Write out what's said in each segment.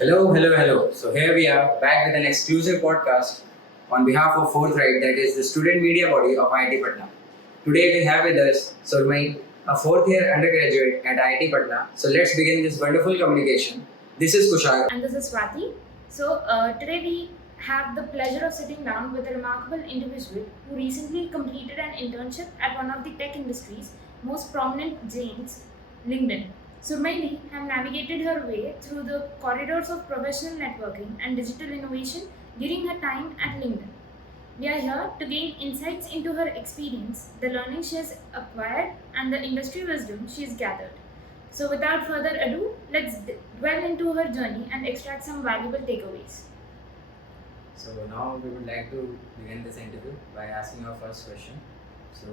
Hello, hello, hello. So here we are back with an exclusive podcast on behalf of Forthright, that is the student media body of IIT Patna. Today we have with us Surmai, a fourth year undergraduate at IIT Patna. So let's begin this wonderful communication. This is Kushal. And this is Swati. Today we have the pleasure of sitting down with a remarkable individual who recently completed an internship at one of the tech industry's most prominent giants, LinkedIn. Surmaili have navigated her way through the corridors of professional networking and digital innovation during her time at LinkedIn. We are here to gain insights into her experience, the learning she has acquired, and the industry wisdom she has gathered. So, without further ado, let's dwell into her journey and extract some valuable takeaways. So now we would like to begin this interview by asking our first question. So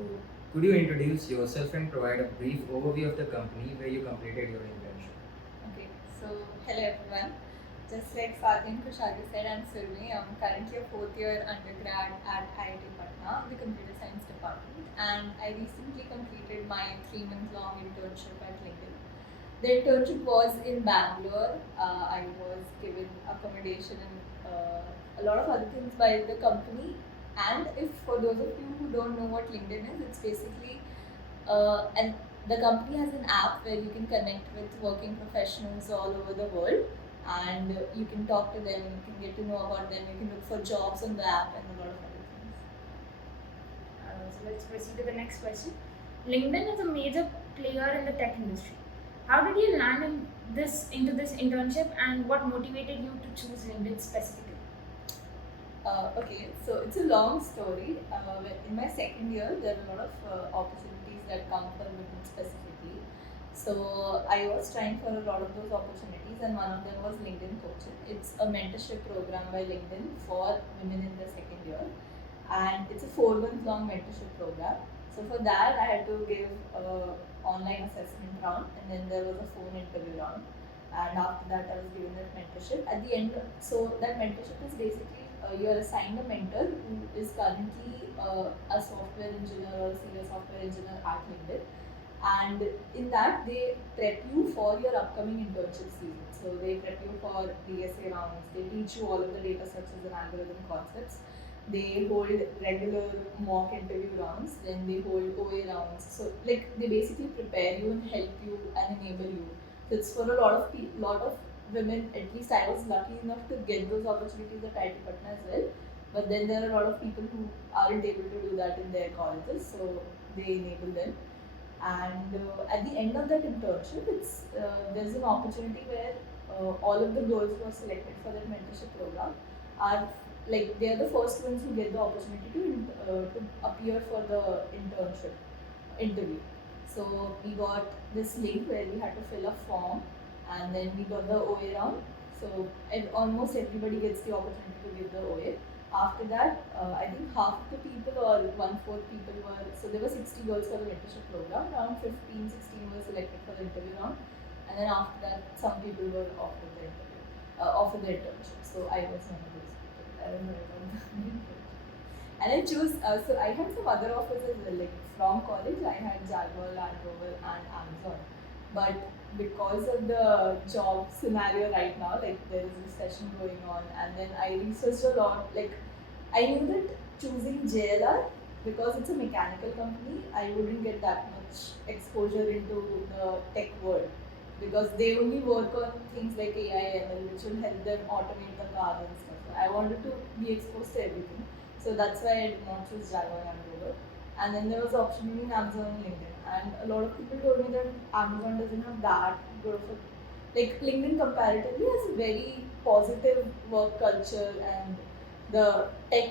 could you introduce yourself and provide a brief overview of the company where you completed your internship? Okay, so hello everyone. Just like Swati and Kushagi said, I'm Surmai. I'm currently a fourth year undergrad at IIT Patna, the computer science department, and I recently completed my 3-month long internship at LinkedIn. The internship was in Bangalore. I was given accommodation and a lot of other things by the company. And if for those of you who don't know what LinkedIn is, it's basically and the company has an app where you can connect with working professionals all over the world, and you can talk to them, you can get to know about them, you can look for jobs on the app and a lot of other things. So let's proceed to the next question. LinkedIn is a major player in the tech industry. How did you land into this internship, and what motivated you to choose LinkedIn specifically? Okay, so it's a long story. In my second year, there are a lot of opportunities that come for women specifically. So I was trying for a lot of those opportunities, and one of them was LinkedIn Coaching. It's a mentorship program by LinkedIn for women in their second year, and it's a 4-month long mentorship program. So for that, I had to give a online assessment round, and then there was a phone interview round. And after that, I was given that mentorship. At the end, so that mentorship is basically you are assigned a mentor who is currently a software engineer or a senior software engineer at LinkedIn. And in that, they prep you for your upcoming internship season. So they prep you for DSA rounds, they teach you all of the data structures and algorithm concepts. They hold regular mock interview rounds, then they hold OA rounds. So like they basically prepare you and help you and enable you. So it's for a lot of women. At least I was lucky enough to get those opportunities at IIT Patna as well. But then there are a lot of people who aren't able to do that in their colleges, so they enable them. And at the end of that internship, there's an opportunity where all of the girls who are selected for that mentorship program are like they are the first ones who get the opportunity to appear for the internship interview. So we got this link where we had to fill a form, and then we got the OA round. So almost everybody gets the opportunity to give the OA. After that, I think half of the people or 1/4 people were, so there were 60 girls for the mentorship program, around 15, 16 were selected for the interview round. And then after that, some people were offered the internship. So I was one of those people. I don't know about that. And I chose, so I had some other offers as well, like from college, I had Jaguar, Land Rover, and Amazon. But because of the job scenario right now, like there is a recession going on, and then I researched a lot. Like I knew that choosing JLR, because it's a mechanical company, I wouldn't get that much exposure into the tech world, because they only work on things like AI, ML, which will help them automate the cars and stuff. So I wanted to be exposed to everything. So that's why I did not choose Jaguar and Rover. And then there was the option between Amazon and LinkedIn. And a lot of people told me that Amazon doesn't have that good of a, like LinkedIn comparatively has a very positive work culture, and the tech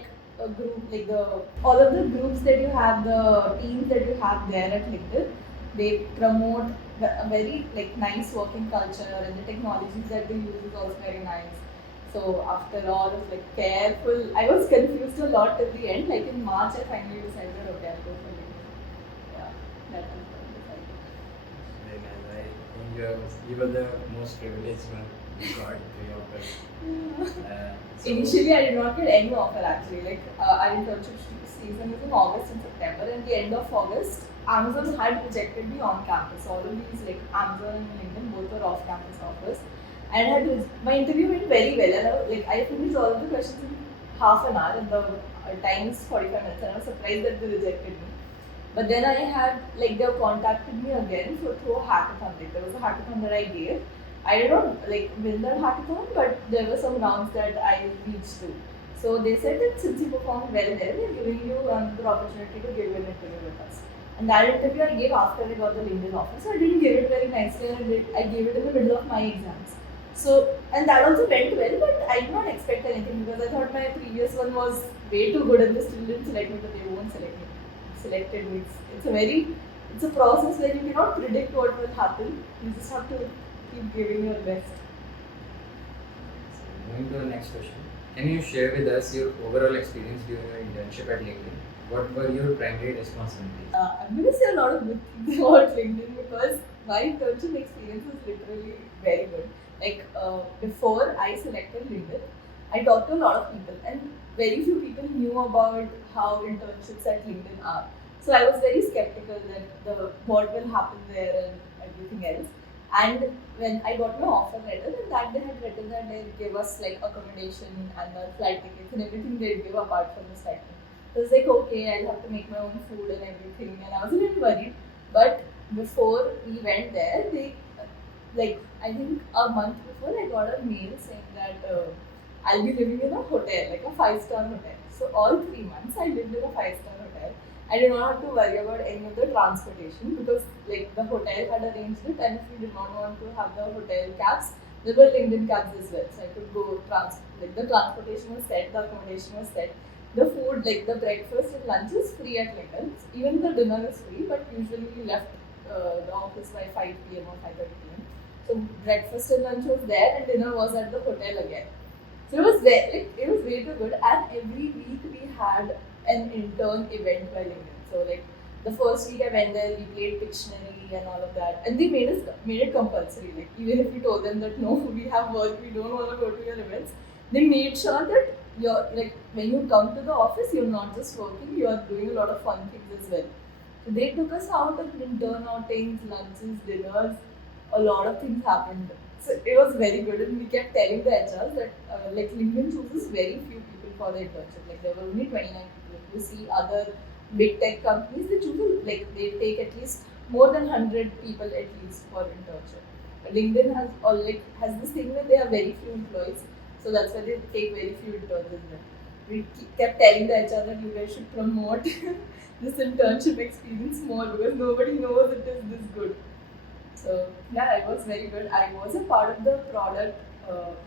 group, like the all of the groups that you have, the teams that you have there at LinkedIn, they promote a very like nice working culture, and the technologies that they use is also very nice. So after all of like careful, I was confused a lot till the end. Like in March, I finally decided, okay, I'll go for LinkedIn. Yeah, that was what I decided. Very nice. I think you were the most privileged one. You got three offers. So Initially, I did not get any offer actually. Like our internship season is in August and September, and at the end of August, Amazon had rejected me on campus. All of these like Amazon and LinkedIn both were off campus offers. And my interview went very well, and I finished all of the questions in half an hour, and the time is 45 minutes, and I was surprised that they rejected me. But then I had they contacted me again for through a hackathon. Like there was a hackathon that I gave. I did not win that hackathon, but there were some rounds that I reached to. So they said that since you performed well there, we're giving you another opportunity to give an interview with us. And that interview I gave after I got the LinkedIn offer. So I didn't give it very nicely, and I gave it in the middle of my exams. So, and that also went well, but I did not expect anything because I thought my previous one was way too good and they still didn't select me, but they won't select me. Selected me. It's a process where you cannot predict what will happen. You just have to keep giving your best. So moving to the next question. Can you share with us your overall experience during your internship at LinkedIn? What were your primary responsibilities? I'm going to say a lot of good things about LinkedIn because my internship experience was literally very good. Before I selected LinkedIn, I talked to a lot of people, and very few people knew about how internships at LinkedIn are. So I was very skeptical that what will happen there and everything else. And when I got my offer letter, and that they had written that they give us accommodation and the flight tickets and everything they'd give apart from the stipend. So I was like, okay, I'll have to make my own food and everything, and I was a little worried. But before we went there, I think a month before, I got a mail saying that I'll be living in a hotel, like a 5-star hotel. So all 3 months, I lived in a 5-star hotel. I did not have to worry about any of the transportation because the hotel had arranged it, and if we did not want to have the hotel cabs, there were LinkedIn cabs as well. So I could go the transportation was set, the accommodation was set. The food, the breakfast and lunch is free at LinkedIn. Even the dinner is free, but usually we left the office by 5 p.m. or 5:30 p.m. So breakfast and lunch was there, and dinner was at the hotel again. So it was way too good. And every week we had an intern event by LinkedIn. So the first week I went there, we played Pictionary and all of that, and they made it compulsory. Even if we told them that no, we have work, we don't want to go to your events, they made sure that you're when you come to the office, you're not just working, you are doing a lot of fun things as well. So they took us out of intern outings, lunches, dinners. A lot of things happened. So it was very good, and we kept telling the HRs that LinkedIn chooses very few people for the internship. There were only 29 people. If you see other big tech companies, they choose they take at least more than 100 people at least for internship. But LinkedIn has this thing where they have very few employees, so that's why they take very few interns as well. We kept telling the HR that you guys should promote this internship experience more because nobody knows it is this good. So yeah, it was very good. I was a part of the product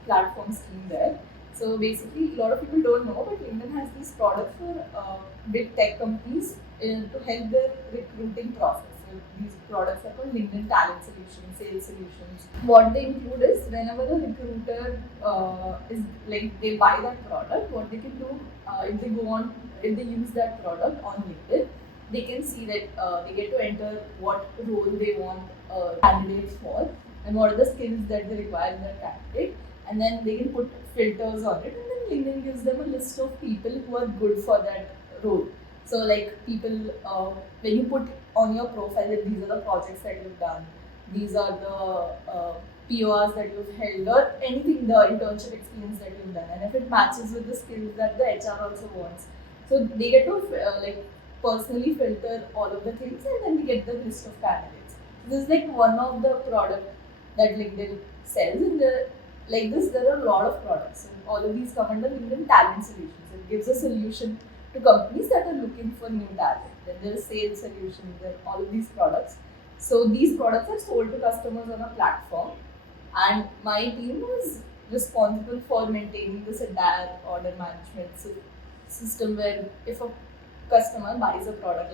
platforms team there. So basically, a lot of people don't know, but LinkedIn has these products for big tech companies to help their recruiting process. So these products are called LinkedIn Talent Solutions, Sales Solutions. What they include is whenever the recruiter is they buy that product, what they can do if they use that product on LinkedIn, they can see that they get to enter what role they want candidates for and what are the skills that they require in that candidate, and then they can put filters on it, and then LinkedIn gives them a list of people who are good for that role. So people, when you put on your profile that these are the projects that you've done, these are the PORs that you've held, or anything, the internship experience that you've done, and if it matches with the skills that the HR also wants, so they get to personally filter all of the things, and then we get the list of candidates. This is one of the products that LinkedIn sells, and there are a lot of products, and all of these come under LinkedIn Talent Solutions. It gives a solution to companies that are looking for new talent. Then there are sales solutions, there are all of these products. So these products are sold to customers on a platform, and my team was responsible for maintaining this entire order management system where if a customer buys a product,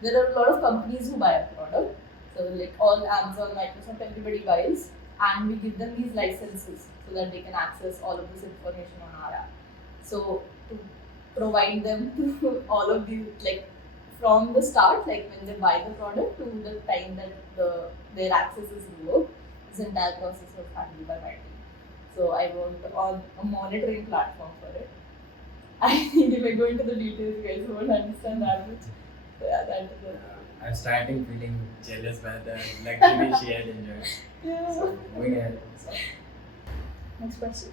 there are a lot of companies who buy a product, so all Amazon, Microsoft, everybody buys, and we give them these licenses so that they can access all of this information on our app. So to provide them to all of these, from the start, when they buy the product to the time that their access is revoked, this entire process was handled by my team. So I worked on a monitoring platform for it. I think if I go into the details, you guys won't understand that much. So yeah, that is it. I'm starting feeling jealous by the luxury she had enjoyed. Yeah. So moving ahead. So, Next question.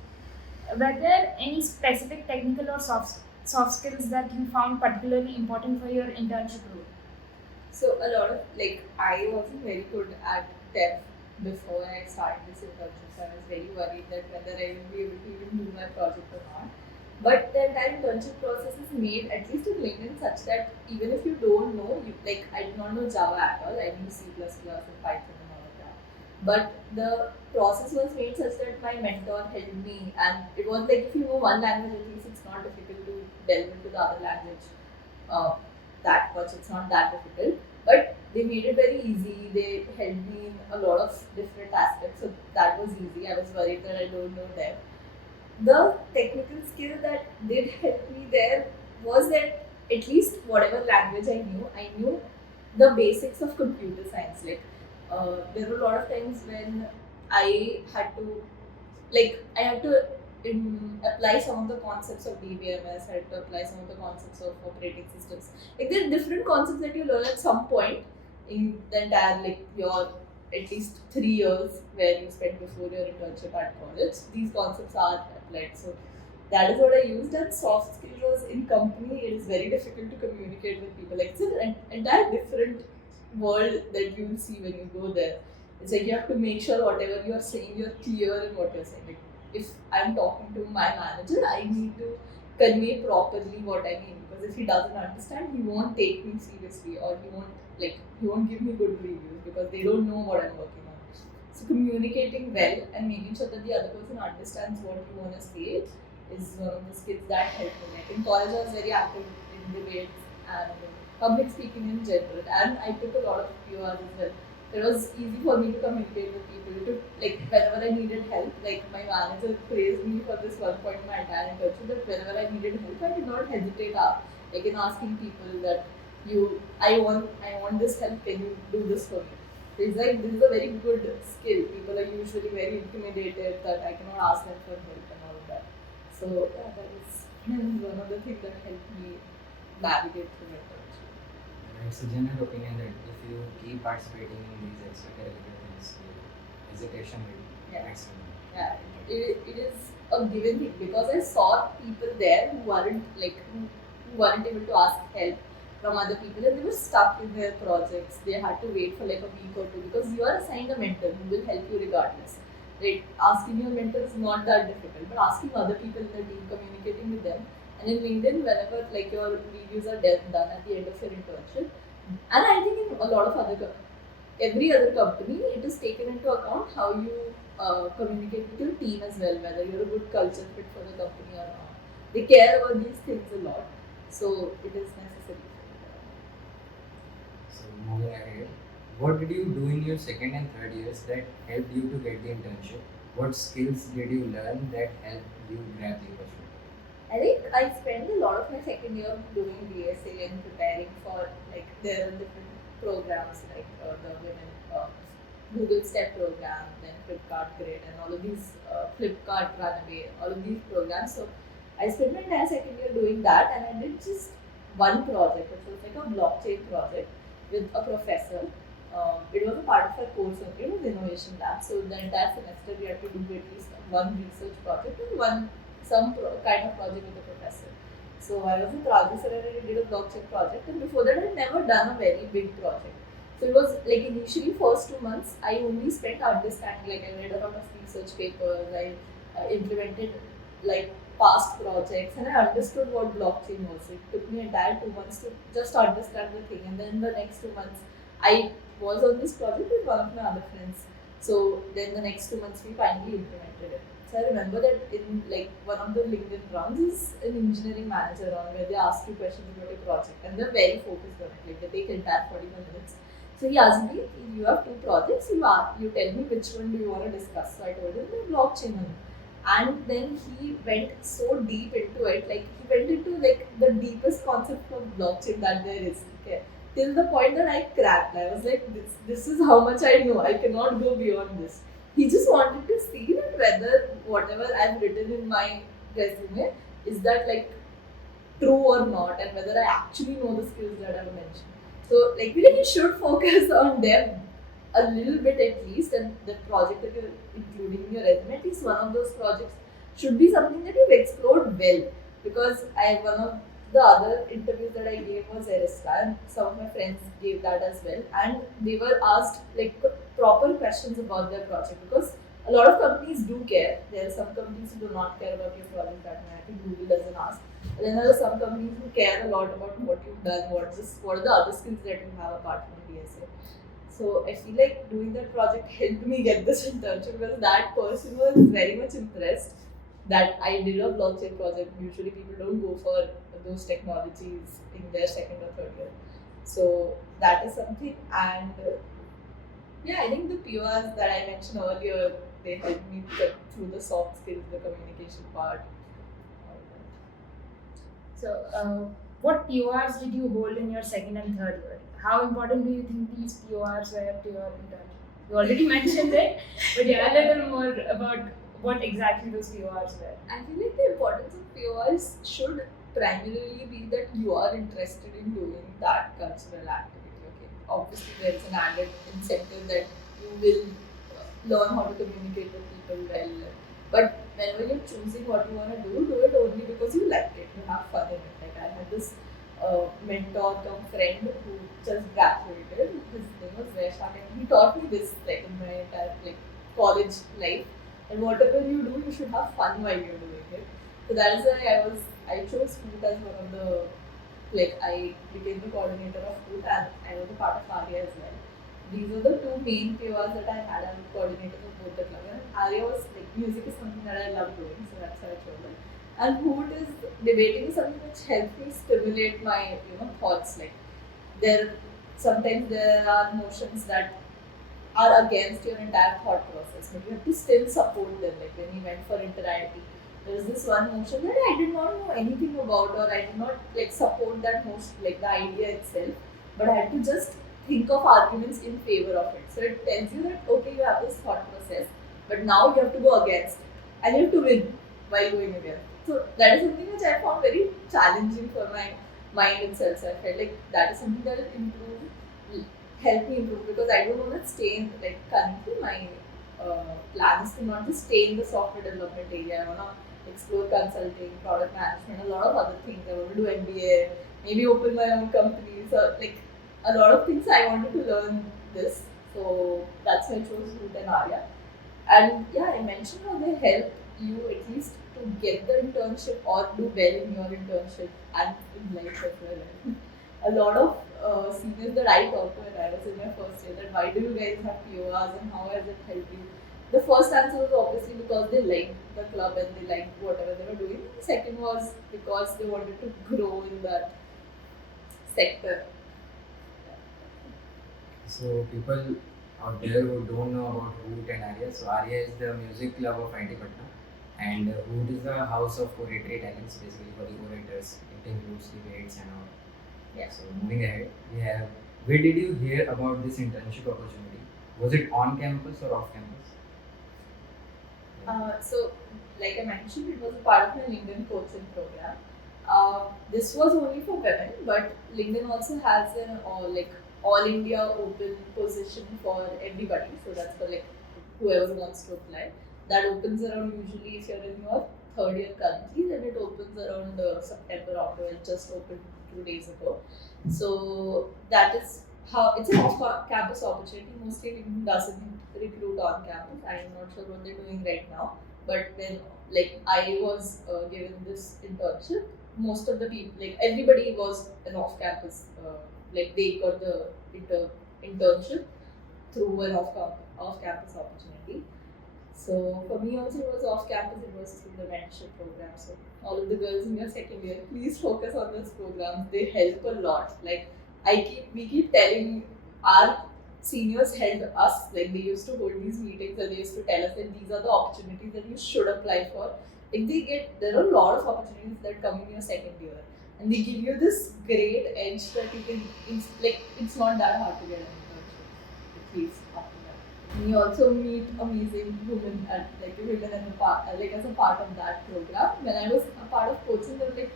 Were there any specific technical or soft skills that you found particularly important for your internship role? So a lot of I wasn't very good at dev before I started this internship. So I was very worried that whether I will be able to even do my project or not. But the entire internship process is made at least in LinkedIn such that even if you don't know, you I did not know Java at all. I knew C++ and Python and all of that. But the process was made such that my mentor helped me, and it was like if you know one language at least, it's not difficult to delve into the other language uh, that much. It's not that difficult. But they made it very easy. They helped me in a lot of different aspects, so that was easy. I was worried that I don't know them. The technical skill that did help me there was that at least whatever language I knew the basics of computer science. There were a lot of times when I had to I had to apply some of the concepts of DBMS. I had to apply some of the concepts of operating systems. There are different concepts that you learn at some point in the entire your at least 3 years where you spent before your internship at college. These concepts are applied. So that is what I used. And soft skills was in company. It is very difficult to communicate with people. It's an entire different world that you will see when you go there. It's like you have to make sure whatever you are saying, you're clear in what you're saying. If I'm talking to my manager, I need to convey properly what I mean, because if he doesn't understand, he won't take me seriously, or he won't give me good reviews because they don't know what I'm working on. So communicating well and making sure that the other person understands what you want to say is one of the skills that helped me. In college, I was very active in debates and public speaking in general, and I took a lot of PRs as well. It was easy for me to communicate with people. Whenever I needed help, my manager praised me for this one point in my entire internship, that whenever I needed help, I did not hesitate in asking people that I want this help. Can you do this for me? So it's like this is a very good skill. People are usually very intimidated that I cannot ask them for help and all of that. So yeah, that is one of the things that helped me navigate through my internship. It's a general opinion that if you keep participating in these extracurricular things, hesitation will Yeah. maximum. Yeah, it is a given thing, because I saw people there who weren't able to ask help from other people, and they were stuck in their projects. They had to wait for a week or two, because you are assigned a mentor who will help you regardless. Right? Asking your mentor is not that difficult, but asking other people in the team, communicating with them. And in LinkedIn, whenever your reviews are done at the end of your internship, and I think in a lot of every other company, it is taken into account how you communicate with your team as well, whether you're a good culture fit for the company or not. They care about these things a lot, so it is necessary. So moving ahead, what did you do in your second and third years that helped you to get the internship? What skills did you learn that helped you grab the opportunity? I think I spent a lot of my second year doing DSA and preparing for there are different programs the women Google Step program, then Flipkart Grid, and all of these Flipkart Runaway, all of these programs. So I spent my entire second year doing that, and I did just one project, which was a blockchain project with a professor. It was a part of our course only. It was Innovation Lab. So the entire semester we had to do at least one research project and some kind of project with the professor. So I was in Rajasthan and I did a blockchain project, and before that I had never done a very big project. So it was initially first 2 months I only spent understanding. I read a lot of research papers. I implemented past projects, and I understood what blockchain was. It took me entire 2 months to just understand the thing, and then the next 2 months I was on this project with one of my other friends. So then the next 2 months we finally implemented it. So I remember that in one of the LinkedIn rounds is an engineering manager round where they ask you questions about your project, and they're very focused on it. They take entire 45 minutes. So he asked me, you have 2 projects, you tell me which one do you want to discuss. So I told him the blockchain one. And then he went so deep into it, he went into the deepest concept of blockchain that there is. Okay. Till the point that I cracked. I was like, this is how much I know. I cannot go beyond this. He just wanted to see that whether whatever I've written in my resume is that true or not, and whether I actually know the skills that I've mentioned. So we really should focus on them a little bit at least, and the project that you're including in your resume, at least one of those projects should be something that you've explored well. Because one of the other interviews that I gave was Arista, and some of my friends gave that as well, and they were asked like proper questions about their project, because a lot of companies do care. There are some companies who do not care about your project that much. I think Google doesn't ask. But then there are some companies who care a lot about what you've done, what are the other skills that you have apart from DSA. So I feel like doing that project helped me get this internship, because that person was very much impressed that I did a blockchain project. Usually people don't go for those technologies in their second or third year. So that is something. And yeah, I think the PORs that I mentioned earlier, they helped me get through the soft skills, the communication part. all So, what PORs did you hold in your second and third year? How important do you think these PORs were to your internship? You already mentioned it, but yeah, a little more about what exactly those PORs were. I feel like the importance of PORs should primarily be that you are interested in doing that cultural activity. Okay, obviously there is an added incentive that you will learn how to communicate with people well. But whenever you're choosing what you want to do it only because you like it. You have fun in it. Like I had this mentor come friend who just graduated. His name was Vaishak, and he taught me this like in my entire college life. And whatever you do, you should have fun while you're doing it. So that is why I chose food as one of the I became the coordinator of food, and I was a part of ARIA as well. These were the two main PORs that I had. I was coordinator of both the club. And ARIA was music is something that I love doing, so that's why I chose it. And food is debating is something which helps me stimulate my thoughts. There sometimes there are notions that are against your entire thought process, but you have to still support them. Like when we went for Intern, there was this one motion that I did not know anything about, or I did not support that motion, the idea itself, but I had to just think of arguments in favor of it. So it tells you that okay, you have this thought process, but now you have to go against it, and you have to win while going against. So that is something which I found very challenging for my mind itself. So I felt like that is something that will help me improve, because I don't want to stay in currently my plan is to not just stay in the software development area. I want to explore consulting, product management, a lot of other things. I want to do MBA, maybe open my own company. So a lot of things I wanted to learn this. So that's why I chose Root and ARIA. And yeah, I mentioned how they help you at least to get the internship or do well in your internship and in life as well. A lot of seniors that I talked to when I was in my first year, that why do you guys have PORs and how has it helped you? The first answer was obviously because they liked the club and they liked whatever they were doing. The second was because they wanted to grow in that sector. So people out there who don't know about Root and ARIA, so ARIA is the music club of IIT Patna, and Root is the house of oratory talents, basically for the orators. It includes debates and all. Yeah. So moving ahead, where did you hear about this internship opportunity? Was it on campus or off campus? So, like I mentioned, it was a part of my LinkedIn coaching program. This was only for women, but LinkedIn also has an all India open position for everybody. So that's for whoever wants to apply. That opens around, usually if you're in your third year currently, then it opens around September, October. It just opened 2 days ago. So that is how it's an off-campus opportunity. Mostly LinkedIn doesn't recruit on campus. I'm not sure what they're doing right now. But when I was given this internship, most of the people, everybody was an off-campus. They got the internship through an off-campus opportunity. So for me also it was off-campus. It was through the mentorship program. So all of the girls in your second year, please focus on those programs. They help a lot. We keep telling our seniors helped us. They used to hold these meetings and they used to tell us that these are the opportunities that you should apply for. There are a lot of opportunities that come in your second year, and they give you this great edge that you can. It's not that hard to get an internship, at least after that. And you also meet amazing women at women as a part of that program. When I was a part of coaching, there were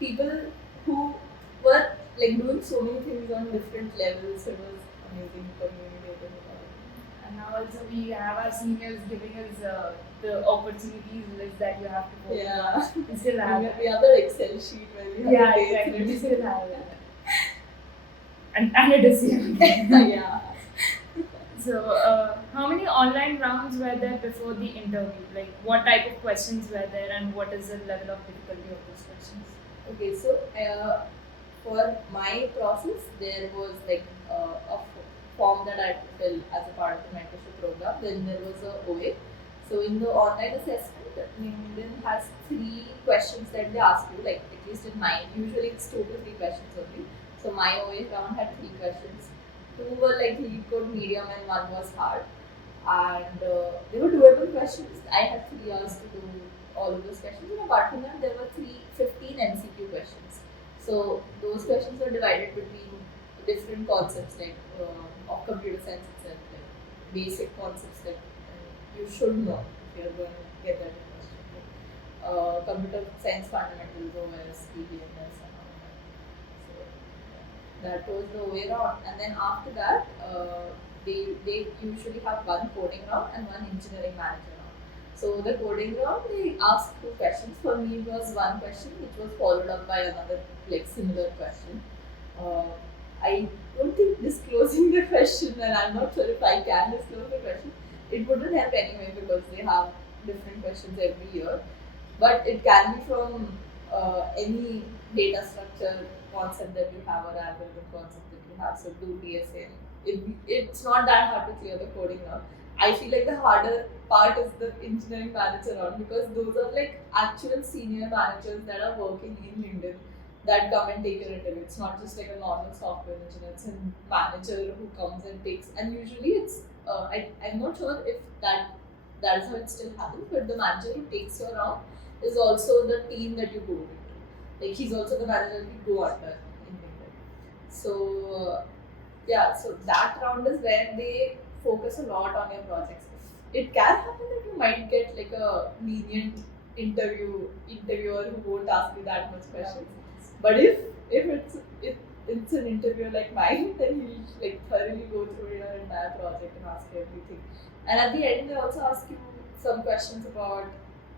people who were doing so many things on different levels. It was amazing communicator. And now also we have our seniors giving us the opportunities list that you have to focus Yeah. on. We still have We that. have the Excel sheet where we have Yeah, the dates exactly. We written. still have that. And it is here. Yeah. So, how many online rounds were there before the interview? Like, what type of questions were there, and what is the level of difficulty of those questions? Okay, so for my process, there was like form that I had to fill as a part of the mentorship program. Then there was a OA. So in the online assessment, LinkedIn has 3 questions that they ask you. Like at least in mine, usually it's 2 to 3 questions only. So my OA round had 3 questions. 2 were like lead code medium and 1 was hard. And they were doable questions. I had 3 hours to do all of those questions. And apart from that, there were 15 MCQ questions. So those questions were divided between different concepts like of computer science itself, like basic concepts that you should know if you're going to get that question. Computer science fundamentals, OS, PDMS, and all that. So that was the way around. And then after that, they usually have 1 coding round and 1 engineering manager round. So the coding round, they asked 2 questions. For me, it was 1 question, which was followed up by another like similar question. I don't think disclosing the question, and I'm not sure if I can disclose the question. It wouldn't help anyway because they have different questions every year. But it can be from any data structure concept that you have or algorithm concept that you have. So do DSA. It's not that hard to clear the coding round. I feel like the harder part is the engineering manager round because those are like actual senior managers that are working in LinkedIn that come and take your interview. It's not just like a normal software engineer. It's a manager who comes and takes. And usually it's I'm not sure if that is how it still happens, but the manager who takes you around is also the team that you go into. Like he's also the manager you go under in LinkedIn. So yeah, so that round is where they focus a lot on your projects. It can happen that you might get like a lenient interviewer who won't ask you that much questions. But if it's an interview like mine, then he'll like thoroughly go through your entire project and ask you everything. And at the end, they also ask you some questions about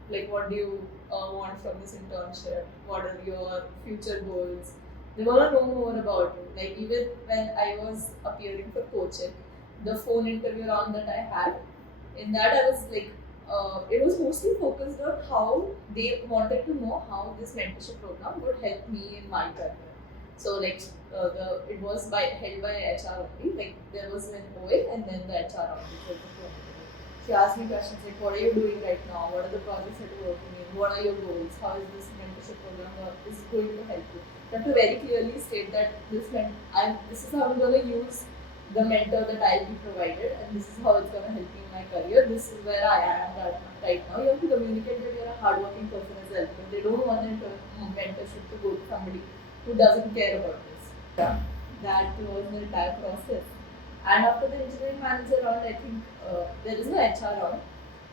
like what do you want from this internship? What are your future goals? They want to know more about you. Like even when I was appearing for coaching, the phone interview round that I had, in that I was like, it was mostly focused on how they wanted to know how this mentorship program would help me in my career. So like it was held by HR only. Like there was an OA and then the HR only. So the phone interview. She asked me questions like, what are you doing right now? What are the projects that you're working in? What are your goals? How is this mentorship program is going to help you? You have to very clearly state that this is how I'm going to use the mentor that I'll be provided, and this is how it's going to help me in my career. This is where I am right now. You have to communicate that you're a hardworking person as well, but they don't want mentorship to go to somebody who doesn't care about this. Yeah. That was the entire process. And after the engineering manager round, I think there is no HR round,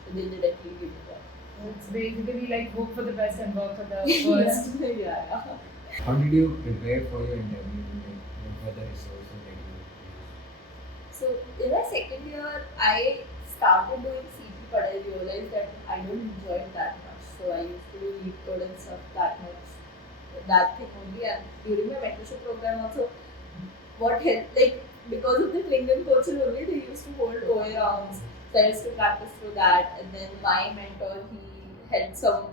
so they directly give you that. It's basically like hope for the best and work for the worst. Yeah. How did you prepare for your interview? What were the resources that you used? So in my second year, I started doing CP, but I realized that I don't enjoy it that much. So I used to do lead code and stuff that thing only. And during my mentorship program also, what helped, like because of the LinkedIn coaches only, they used to hold OA rounds. So I used to practice through that. And then my mentor, he held some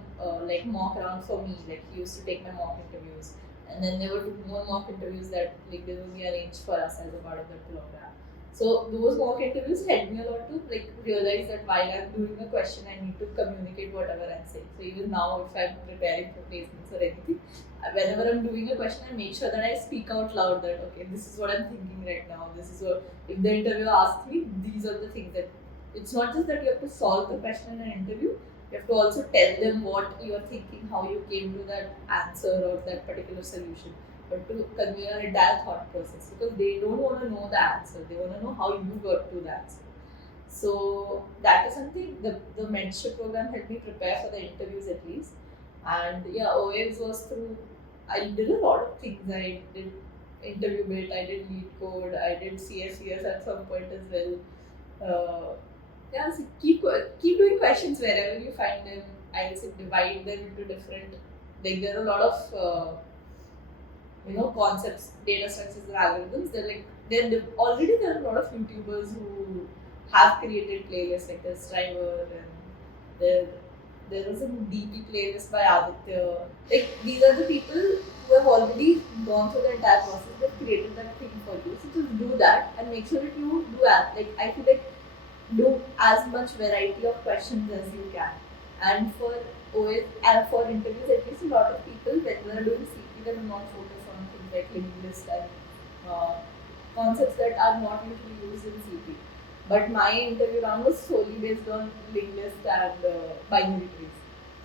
like mock rounds for me. Like he used to take my mock interviews. And then there were 2 more mock interviews that LinkedIn only arranged for us as a part of that program. So those mock interviews helped me a lot to like realize that while I'm doing a question, I need to communicate whatever I'm saying. So even now, if I'm preparing for placements or anything, whenever I'm doing a question, I make sure that I speak out loud that okay, this is what I'm thinking right now. This is what if the interviewer asks me, these are the things that it's not just that you have to solve the question in an interview. You have to also tell them what you are thinking, how you came to that answer or that particular solution. But to convey your entire thought process because they don't want to know the answer, they want to know how you got to the answer. So that is something the mentorship program helped me prepare for the interviews at least. And yeah, OAs was through, I did a lot of things. I did interview bit, I did lead code, I did CSCS at some point as well. Yeah, so keep doing questions wherever you find them. I'll say divide them into different. Like there are a lot of concepts, data structures, and algorithms. Already there are a lot of YouTubers who have created playlists like there's Striver and there there was a DP playlist by Aditya. Like these are the people who have already gone through the entire process. They've created that thing for you. So just do that and make sure that you do I feel like do as much variety of questions as you can. And for interviews, at least a lot of people when they are doing CP, they will not focus on things like linked list and uh, concepts that are not usually used in CP. But my interview round was solely based on linked list and binary trees.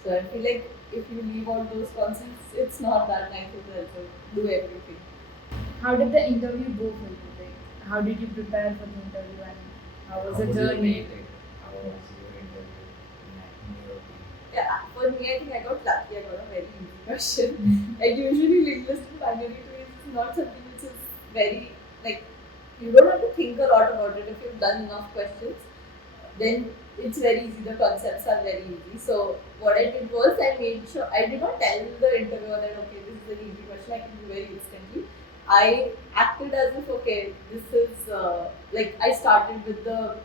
So I feel like if you leave out those concepts, it's not that nice as well. So do everything. How did the interview go for you? Like, how did you prepare for the interview and how was the journey? How was your interview in your opinion? Yeah, for me, I think I got lucky. I got a very easy question. Like usually, linked list and binary trees is not something which is very like you don't have to think a lot about it. If you've done enough questions, then it's very easy. The concepts are very easy. So what I did was I made sure I did not tell the interviewer that okay, this is an easy question. I can do very instantly. I acted as if okay, this is I started with the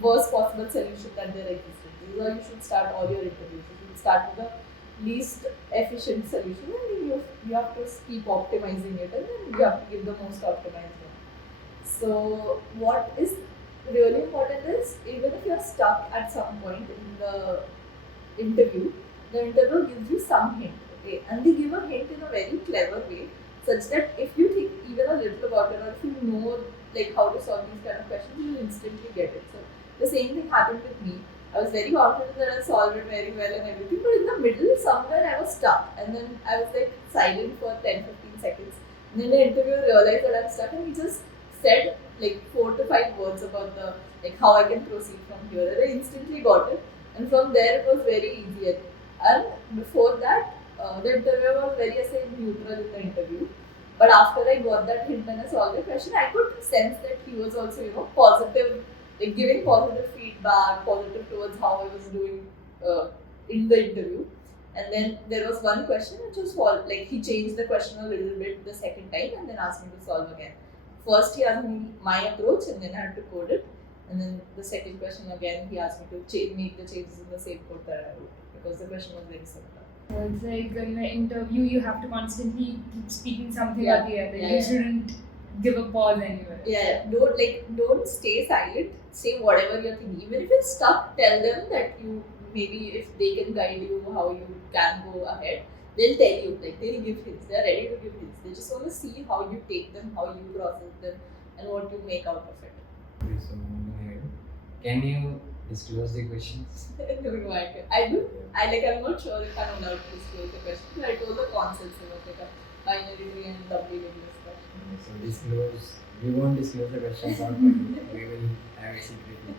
worst possible solution that there existed. This is how you should start all your interviews. You should start with the least efficient solution, and then you have to keep optimizing it, and then you have to give the most optimized one. So what is really important is even if you're stuck at some point in interview, the interviewer gives you some hint, okay, and they give a hint in a very clever way, such that if you think even a little about it, or if you know like how to solve these kind of questions, you will instantly get it. So the same thing happened with me. I was very confident that I solved it very well and everything, but in the middle somewhere I was stuck, and then I was like silent for 10-15 seconds. And then the interviewer realized that I'm stuck, and he just said like 4 to 5 words about the like how I can proceed from here. And I instantly got it, and from there it was very easy. And before that, the interviewer was very neutral in the interview. But after I got that hint and I solved the question, I could sense that he was also positive, like giving positive feedback, positive towards how I was doing in the interview. And then there was one question which was like he changed the question a little bit the second time and then asked me to solve again. First he asked me my approach and then I had to code it. And then the second question again he asked me to make the changes in the same code that I wrote because the question was very similar. So it's like in the interview, you have to constantly keep speaking something Yeah. or the other. Yeah, You yeah. shouldn't give a pause anywhere. Yeah, don't stay silent. Say whatever you're thinking. Even if you're stuck, tell them that you maybe if they can guide you how you can go ahead. They'll tell you, like they'll give hints. They're ready to give hints. They just want to see how you take them, how you process them, and what you make out of it. Okay, so moving ahead, can you disclose the questions? No, I do. I'm not sure if I'm allowed to disclose the question. But I told the concepts like a binary tree and doubly linked question. Okay, so disclose. We won't disclose the questions out, but we will have it secretly.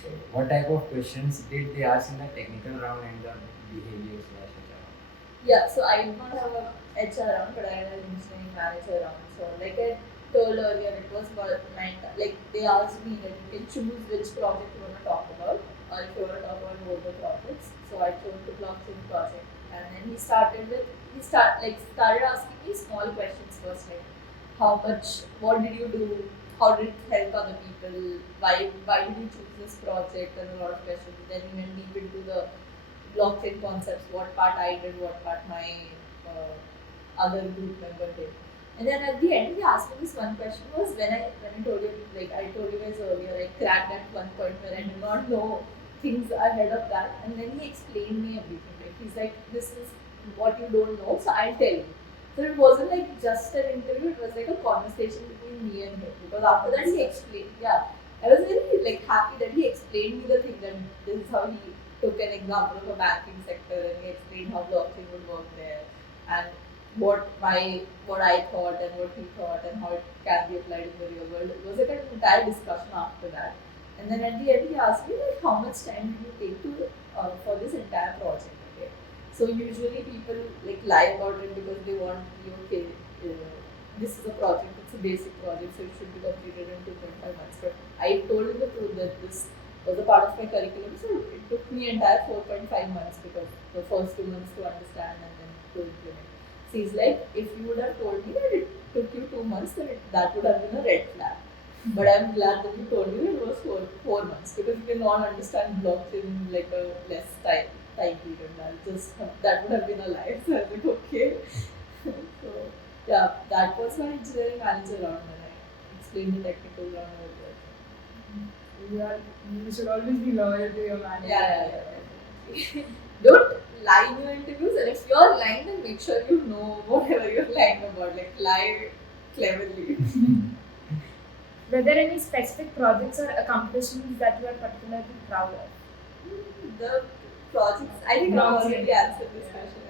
So, what type of questions did they ask in the technical round and the behavior/HR round? Yeah, so I did not have a HR round, but I had an engineering manager round. So like I told earlier, it was about like they asked me that you can choose which project you want to talk about, or if you want to talk about both the projects. So I chose the blockchain project, and then he started asking me small questions first, like how much, what did you do, how did it help other people, why did you choose this project, and a lot of questions. Then he went deep into the blockchain concepts, what part I did, what part my other group member did. And then at the end, he asked me this one question was when I told you, like I told you guys earlier, I cracked at one point where I did not know things ahead of that. And then he explained me everything. Like he's like, this is what you don't know, so I'll tell you. So it wasn't like just an interview, it was like a conversation between me and him. Because after that he explained, I was very like happy that he explained me the thing that this is how he took an example of a banking sector and he explained how blockchain would work there and what I thought and what he thought and how it can be applied in the real world. It was like an entire discussion after that. And then at the end he asked me like how much time did you take to for this entire project. Okay. So usually people like lie about it because they want to be okay. this is a project, it's a basic project, so it should be completed in 2.5 months. But I told him the truth that this was a part of my curriculum, so it took me entire 4.5 months because the first 2 months to understand and then to implement. So he's like, if you would have told me that it took you 2 months, then that would have been a red flag. But I'm glad that you told me it was 4 months because you cannot understand blockchain in like a less time period. That would have been a lie. So I was like, okay. So yeah, that was my engineering manager round when I explained the technical round over there. You should always be loyal to your manager. Yeah. Don't lie in your interviews, and if you're lying, then make sure you know whatever you're lying about. Like lie cleverly. Were there any specific projects or accomplishments that you are particularly proud of? The projects, I think I've already answered this question.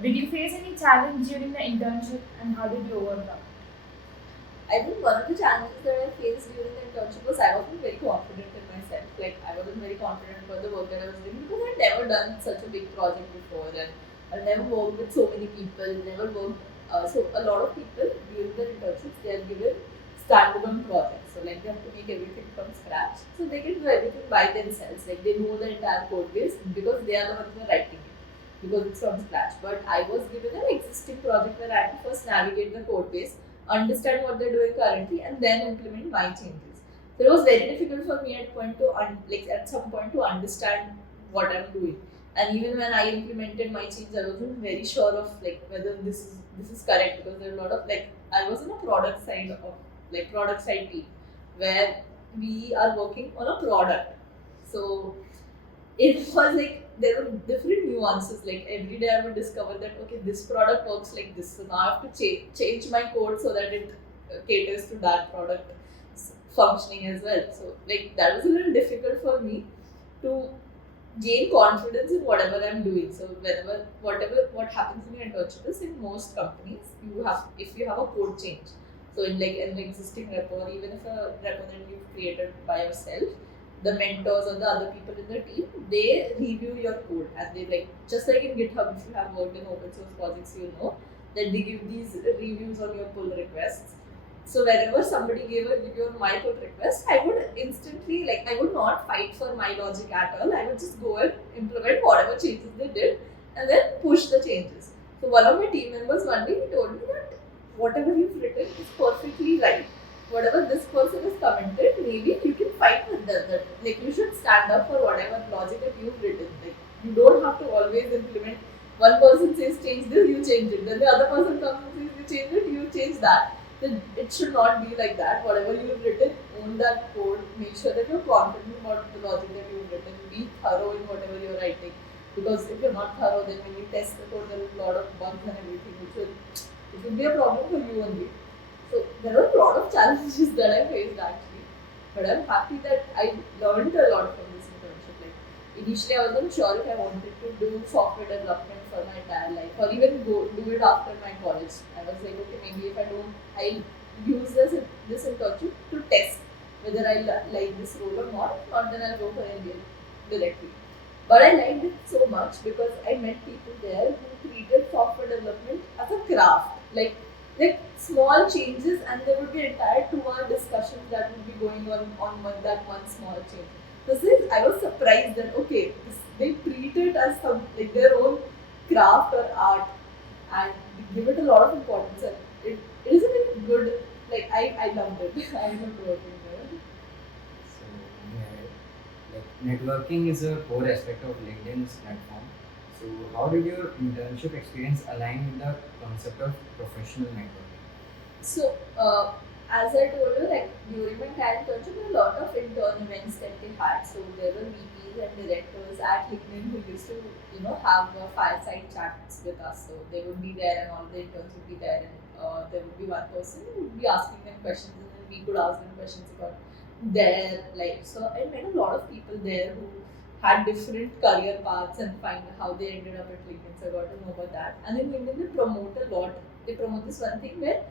Did you face any challenge during the internship and how did you overcome? I think one of the challenges that I faced during the internship was I wasn't very confident in myself. Like I wasn't very confident about the work that I was doing because I'd never done such a big project before and I've never worked with so many people, never worked. So a lot of people during their internships they are given standalone projects. So like they have to make everything from scratch. So they can do everything by themselves. Like they know the entire code base because they are the ones who are writing it because it's from scratch. But I was given an existing project where I had to first navigate the code base, understand what they're doing currently, and then implement my changes. So it was very difficult for me at some point to understand what I'm doing. And even when I implemented my change, I wasn't very sure of like whether this is correct because there are a lot of like I was in a product side team where we are working on a product. So it was like there were different nuances. Like every day I would discover that okay, this product works like this, so now I have to change my code so that it caters to that product functioning as well. So like that was a little difficult for me to gain confidence in whatever I'm doing. So what happens in your internship is in most companies if you have a code change. So in like an existing repo or even if a repo that you've created by yourself, the mentors or the other people in the team, they review your code and they like just like in GitHub, if you have worked in open source projects, you know that they give these reviews on your pull requests. So whenever somebody gave a review on my pull request, I would instantly I would not fight for my logic at all. I would just go and implement whatever changes they did and then push the changes. So one of my team members one day he told me that whatever you've written is perfectly right. Whatever this person has commented, maybe you can fight with them. That like you should stand up for whatever logic that you've written. Like you don't have to always implement. One person says change this, you change it. Then the other person comes and says you change it, you change that. Then it should not be like that. Whatever you've written, own that code. Make sure that you're confident about the logic that you've written. Be thorough in whatever you're writing. Because if you're not thorough, then when you test the code, there is a lot of bugs and everything, it will be a problem for you only. So there were a lot of challenges that I faced actually, but I'm happy that I learned a lot from this internship. Like initially, I wasn't sure if I wanted to do software development for my entire life, or even do it after my college. I was like, okay, maybe if I don't, I'll use this internship to test whether I like this role or not. If not, then I'll go for MBA directly. But I liked it so much because I met people there who treated software development as a craft. Like small changes, and there would be entire 2 hour discussions that would be going on that one small change. So I was surprised that okay, they treat it as some like their own craft or art, and give it a lot of importance. And it is a very good. Like I loved it. I loved working there. So, networking is a core aspect of LinkedIn's platform. So, how did your internship experience align with the concept of professional networking? So, as I told you, like during my entire internship, there were a lot of intern events that they had. So there were VPs and directors at LinkedIn who used to, have fireside chats with us. So they would be there, and all the interns would be there, and there would be one person who would be asking them questions, and then we could ask them questions about their life. So I met a lot of people there who had different career paths and find how they ended up at LinkedIn. So I got to know about that. And then LinkedIn they promote a lot. They promote this one thing where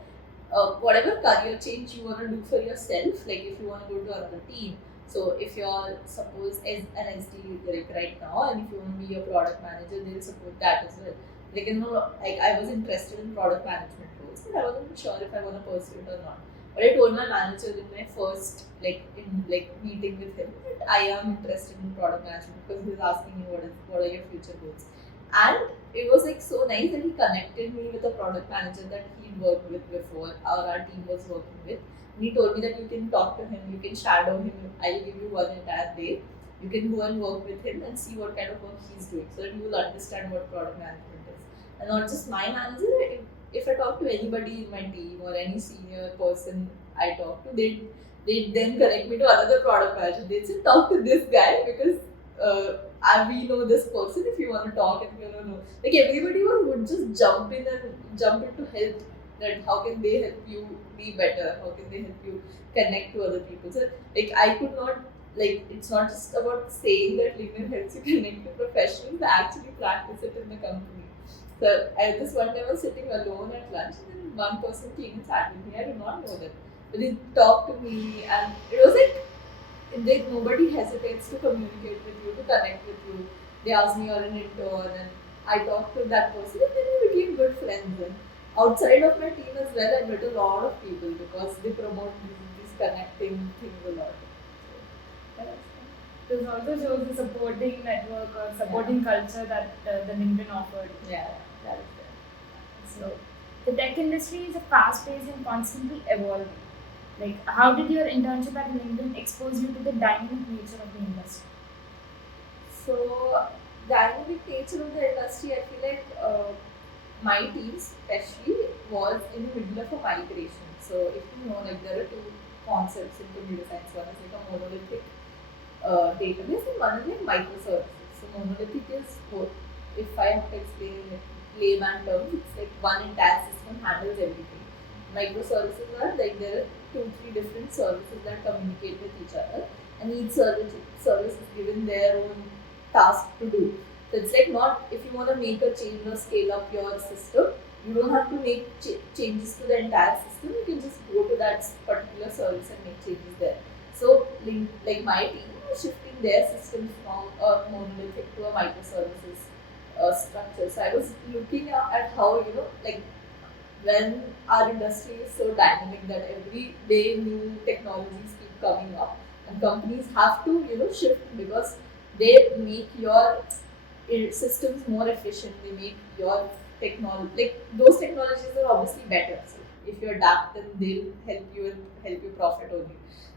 whatever career change you want to do for yourself, like if you want to go to another team. So if you're suppose as an SD like right now, and if you want to be a product manager, they'll support that as well. Like I was interested in product management role. goals, but I wasn't sure if I want to pursue it or not. But I told my manager in my first meeting with him that I am interested in product management because he was asking me what are your future goals. And it was like so nice that he connected me with a product manager that he'd worked with before, or our team was working with. And he told me that you can talk to him, you can shadow him, I'll give you one entire day. You can go and work with him and see what kind of work he's doing so that you will understand what product management is. And not just my manager, if I talk to anybody in my team or any senior person I talk to, they'd then connect me to another product manager. They'd say, talk to this guy because we know this person if you want to talk and if you want to know. Like everybody would just jump in to help, that how can they help you be better, how can they help you connect to other people. So like I could not, like it's not just about saying that LinkedIn helps you connect to professionals, I actually practice it in the company. So at this one time I was sitting alone at lunch and then one person came and sat with me. I did not know them. But they talked to me and it was like nobody hesitates to communicate with you, to connect with you. They asked me, you're an intern, and I talked to that person and then we became good friends. And outside of my team as well, I met a lot of people because they promote these connecting things a lot. So, This also shows the supporting network or supporting culture that the LinkedIn offered. yeah, that is there. So, the tech industry is a fast-paced and constantly evolving. Like, how did your internship at LinkedIn expose you to the dynamic nature of the industry? So, dynamic nature of the industry, I feel like my team especially was in the middle of a migration. So, if you know, like there are two concepts in computer science. One is like a monolithic database and one is like microservices. So, monolithic is what, if I have to explain in layman terms, it's like one entire system handles everything. Microservices are like there are 2-3 different services that communicate with each other, and each service is given their own task to do. So it's like not if you want to make a change or scale up your system, you don't have to make changes to the entire system. You can just go to that particular service and make changes there. So like my team was shifting their systems from a monolithic to a microservices structure. So I was looking at how like when our industry is so dynamic that every day new technologies keep coming up and companies have to shift because they make your systems more efficient, they make your technology, like those technologies are obviously better, so if you adapt them they'll help you profit only.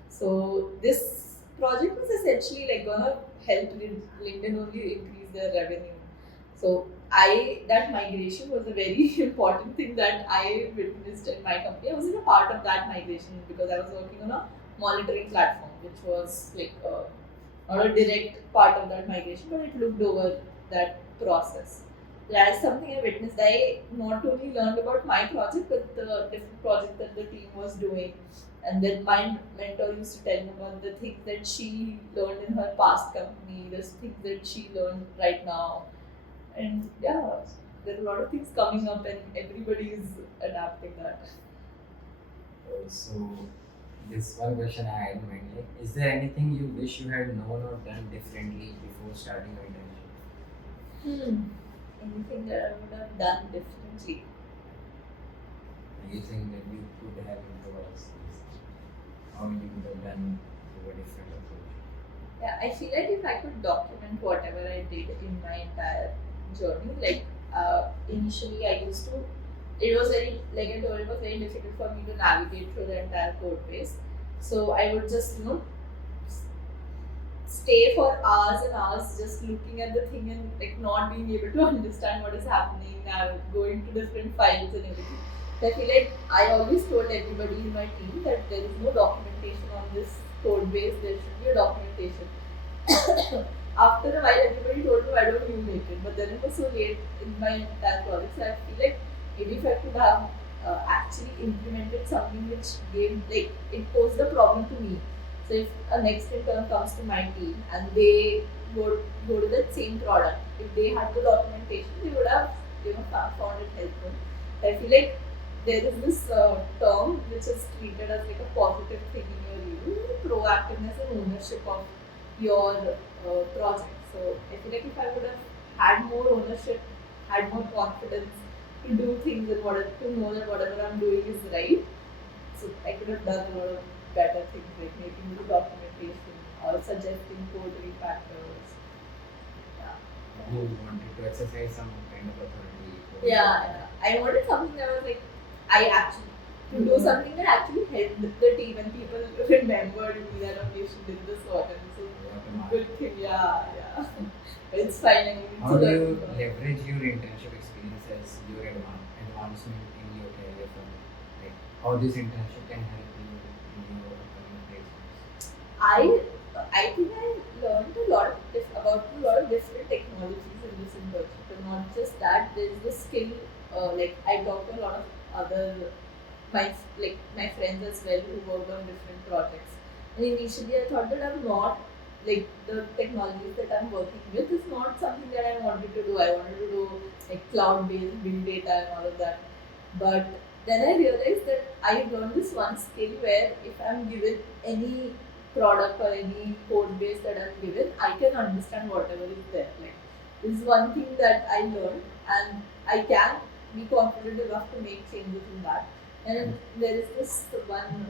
So this project was essentially like gonna help LinkedIn only increase their revenue. So that migration was a very important thing that I witnessed in my company. I was in a part of that migration because I was working on a monitoring platform, which was like not a direct part of that migration, but it looked over that process. That's something I witnessed. I not only learned about my project, but the different project that the team was doing. And then my mentor used to tell me about the things that she learned in her past company, the things that she learned right now. And yeah, there are a lot of things coming up and everybody is adapting that. So, this one question I had in mind, like, is there anything you wish you had known or done differently before starting your internship? Anything that I would have done differently? You think that you could have improvised this? How you would have done through a different approach? Yeah, I feel like if I could document whatever I did in my entire journey, like initially I used to, it was very, like I told, it was very difficult for me to navigate through the entire code base. So I would just, stay for hours and hours just looking at the thing and like not being able to understand what is happening, going to different files and everything. So I feel like I always told everybody in my team that there is no documentation on this code base, there should be a documentation. After a while, everybody told me, why don't you make it? But then it was so late in my entire project, so I feel like maybe if I could have actually implemented something which gave, like, it posed a problem to me. So if a next intern comes to my team and they go to that same product, if they had the documentation, they would have found it helpful. So I feel like there is this term which is treated as like a positive thing in your review, proactiveness and ownership of your project. So I feel like if I would have had more ownership, had more confidence to do things and to know that whatever I'm doing is right. So I could have done a lot of better things like making the documentation or suggesting code refactors. Yeah. You wanted to exercise some kind of authority. Yeah. I wanted something that was like I actually to do something that actually helped the team and people remembered me that okay, she did this work and so good thing. Yeah. It's fine. I mean, How do you leverage your internship experience as your advancement in your career from like how this internship can help you in your upcoming placements? I think I learned a lot about a lot of different technologies in this internship, and not just that. There's the skill. Like I talked to a lot of other my friends as well who worked on different projects. And initially, I thought that I'm not like the technologies that I'm working with is not something that I wanted to do. I wanted to do like cloud-based big data and all of that. But then I realized that I learned this one skill where if I'm given any product or any code base that I'm given, I can understand whatever is there. Like this is one thing that I learned, and I can be confident enough to make changes in that. And there is this one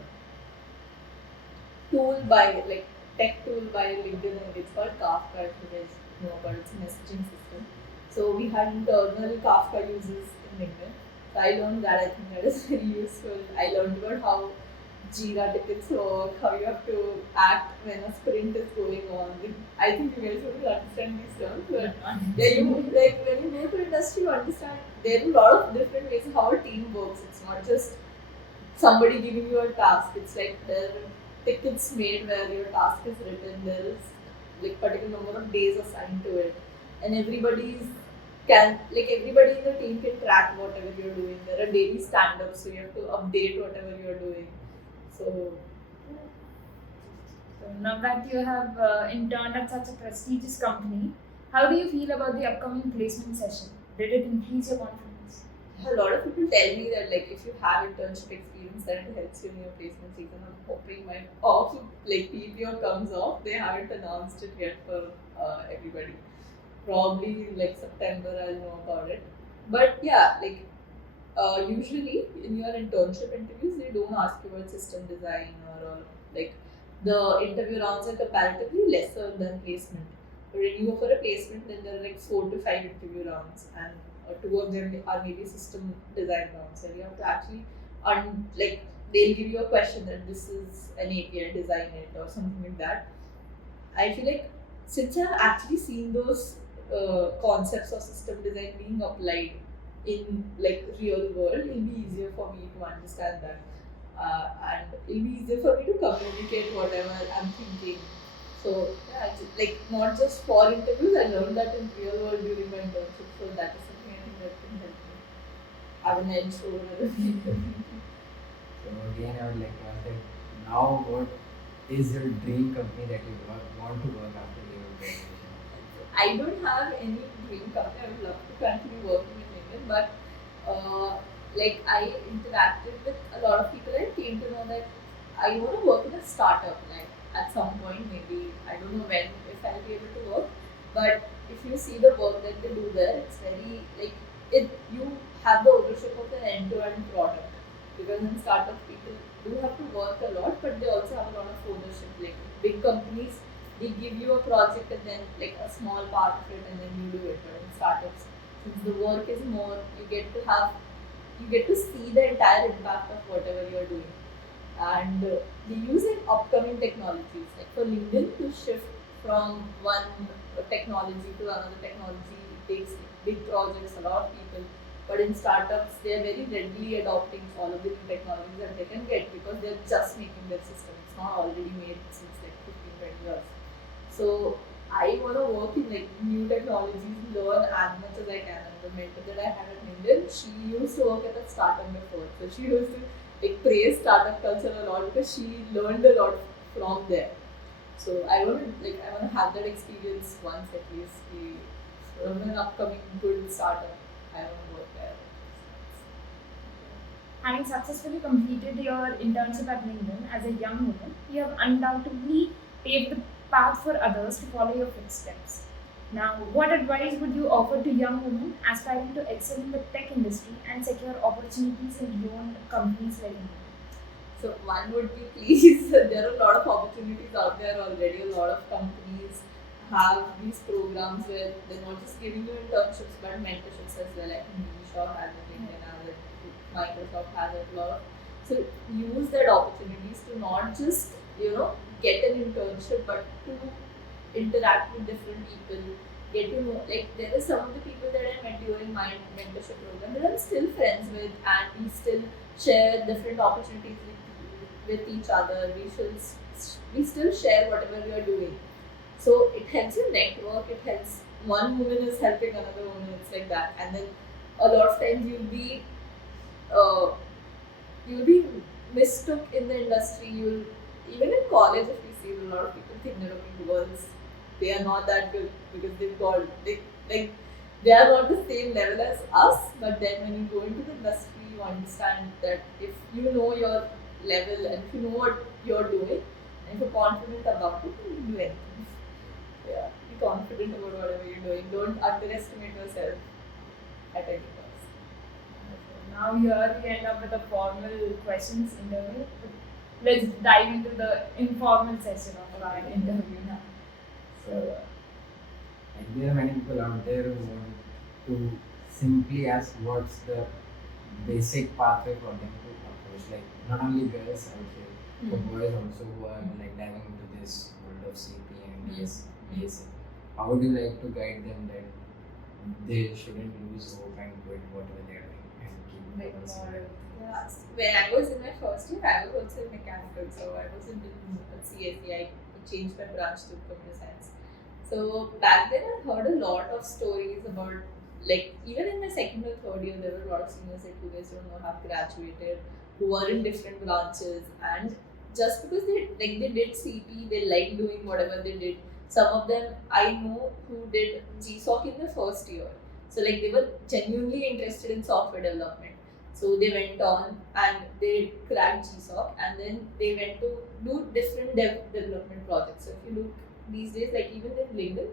tool by like tech tool by LinkedIn, and it's called Kafka. If you guys know about it, it's a messaging system. So we had internal Kafka users in LinkedIn. So I learned that. I think that is very useful. I learned about how Jira tickets work, how you have to act when a sprint is going on. I think you guys will understand these terms, but yeah, you like when you go to industry, you understand there are a lot of different ways how a team works. It's not just somebody giving you a task. It's like there are tickets made where your task is written. There is like particular number of days assigned to it, and everybody in the team can track whatever you're doing. There are daily stand-ups, so you have to update whatever you're doing. So now that you have interned at such a prestigious company, how do you feel about the upcoming placement session? Did it increase your confidence? a lot of people tell me that like if you have internship experience, that it helps you in your placement season. I'm hoping my PPO comes off. They haven't announced it yet for everybody. Probably in like September I'll know about it. But yeah, usually in your internship interviews they don't ask you about system design or like the interview rounds are comparatively lesser than placement. But when you go for a placement, then there are like 4 to 5 interview rounds, and 2 of them are maybe system design rounds. And you have to actually they'll give you a question that this is an API, design it or something like that. I feel like since I've actually seen those concepts of system design being applied in like real world, it'll be easier for me to understand that, and it'll be easier for me to communicate whatever I'm thinking. So yeah, it's like not just for interviews. I learned that in real world during my internship. So that is something I think that can help me have an edge over other people. So again, I would like to ask that now, what is your dream company that you want to work after your graduation? I don't have any dream company. I would love to continue working in India, but I interacted with a lot of people and came to know that I want to work in a startup. Like at some point, maybe I don't know when, if I'll be able to work. But if you see the work that they do there, it's very you have the ownership of an end-to-end product. Because in startups, people do have to work a lot, but they also have a lot of ownership. Like big companies, they give you a project and then like a small part of it and then you do it. But in startups, since the work is more, you get to see the entire impact of whatever you're doing. And they use upcoming technologies. Like for LinkedIn to shift from one technology to another technology, it takes big projects, a lot of people. But in startups, they are very readily adopting all of the new technologies that they can get because they're just making their system. It's not already made since like 15-20 years. So I want to work in like new technologies, learn as much as I can. And the mentor that I had at Intern, she used to work at a startup before, so she used to praise startup culture a lot because she learned a lot from there. So I want to have that experience once at least. From an upcoming good startup, I want to work there. Having successfully completed your internship at LinkedIn as a young woman, you have undoubtedly paved the path for others to follow your footsteps. Now, what advice would you offer to young women aspiring to excel in the tech industry and secure opportunities in beyond companies like Intern? So one would be please, there are a lot of opportunities out there already. A lot of companies have these programs where they're not just giving you internships but mentorships as well. Like Shaw has it, LinkedIn has it, Microsoft has it, a lot of. So use that opportunities to not just get an internship but to interact with different people, get to know. Like there are some of the people that I met during my mentorship program that I'm still friends with, and we still share different opportunities with each other. We still share whatever we are doing. So it helps you network. It helps one woman is helping another woman. It's like that, and then a lot of times uh, you'll be mistook in the industry. You'll even in college if we see a lot of people think that okay girls they are not that good because like they are not the same level as us. But then when you go into the industry, you understand that if you know your level and if you know what you're doing and if you're confident about it, you can do anything. Yeah, be confident about whatever you're doing. Don't underestimate yourself at any cost. Now here we end up with a formal questions interview. Let's dive into the informal session of our interview now. So, Like there are many people out there who want to simply ask what's the basic pathway for them to approach. Like not only girls, I would say, but boys also who are like diving into this world of CP and BSc. How would you like to guide them that they shouldn't lose hope and quit whatever they are doing and keep Like persevering? yeah, when I was in my first year, I was also in mechanical, so I wasn't in CSE. I changed my branch to computer science. So back then, I heard a lot of stories about like even in my second or third year, there were a lot of seniors like you guys don't know have graduated who were in different branches, and just because they did CP, they liked doing whatever they did. Some of them I know who did GSOC in the first year, so like they were genuinely interested in software development. So they went on and they cracked GSOC, and then they went to do different development projects. So if you look these days, like even in LinkedIn,